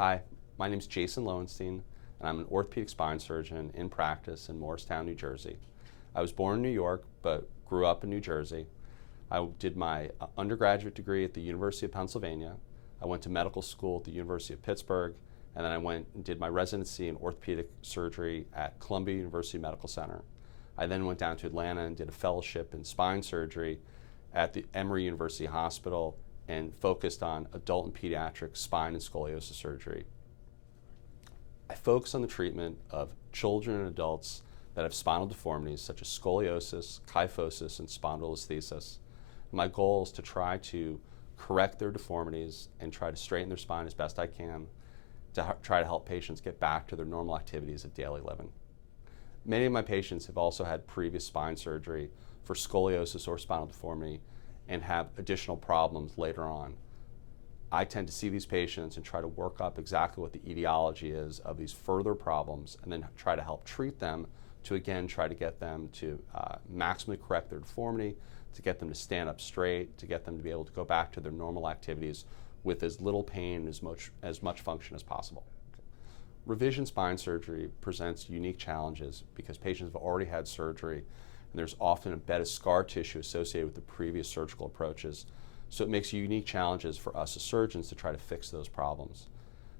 Hi, my name is Jason Lowenstein, and I'm an orthopedic spine surgeon in practice in Morristown, New Jersey. I was born in New York, but grew up in New Jersey. I did my undergraduate degree at the University of Pennsylvania. I went to medical school at the University of Pittsburgh, and then I went and did my residency in orthopedic surgery at Columbia University Medical Center. I then went down to Atlanta and did a fellowship in spine surgery at the Emory University Hospital and focused on adult and pediatric spine and scoliosis surgery. I focus on the treatment of children and adults that have spinal deformities such as scoliosis, kyphosis, and spondylolisthesis. My goal is to try to correct their deformities and try to straighten their spine as best I can to try to help patients get back to their normal activities of daily living. Many of my patients have also had previous spine surgery for scoliosis or spinal deformity and have additional problems later on. I tend to see these patients and try to work up exactly what the etiology is of these further problems and then try to help treat them to again try to get them to maximally correct their deformity, to get them to stand up straight, to get them to be able to go back to their normal activities with as little pain and as much function as possible. Revision spine surgery presents unique challenges because patients have already had surgery and there's often embedded scar tissue associated with the previous surgical approaches. So it makes unique challenges for us as surgeons to try to fix those problems.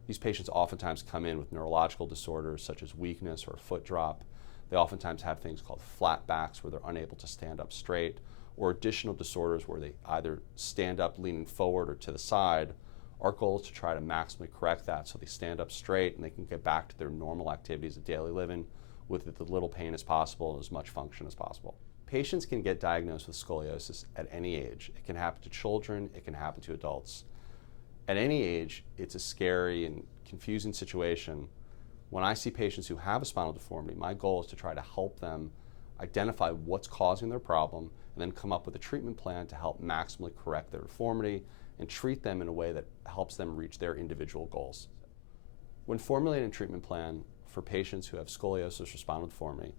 These patients oftentimes come in with neurological disorders such as weakness or foot drop. They oftentimes have things called flat backs where they're unable to stand up straight, or additional disorders where they either stand up leaning forward or to the side. Our goal is to try to maximally correct that so they stand up straight and they can get back to their normal activities of daily living with as little pain as possible and as much function as possible. Patients can get diagnosed with scoliosis at any age. It can happen to children, it can happen to adults. At any age, it's a scary and confusing situation. When I see patients who have a spinal deformity, my goal is to try to help them identify what's causing their problem and then come up with a treatment plan to help maximally correct their deformity and treat them in a way that helps them reach their individual goals. When formulating a treatment plan for patients who have scoliosis or spinal deformity,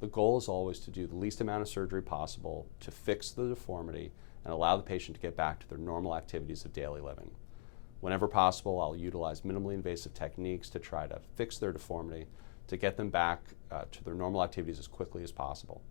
the goal is always to do the least amount of surgery possible to fix the deformity and allow the patient to get back to their normal activities of daily living. Whenever possible, I'll utilize minimally invasive techniques to try to fix their deformity, to get them back to their normal activities as quickly as possible.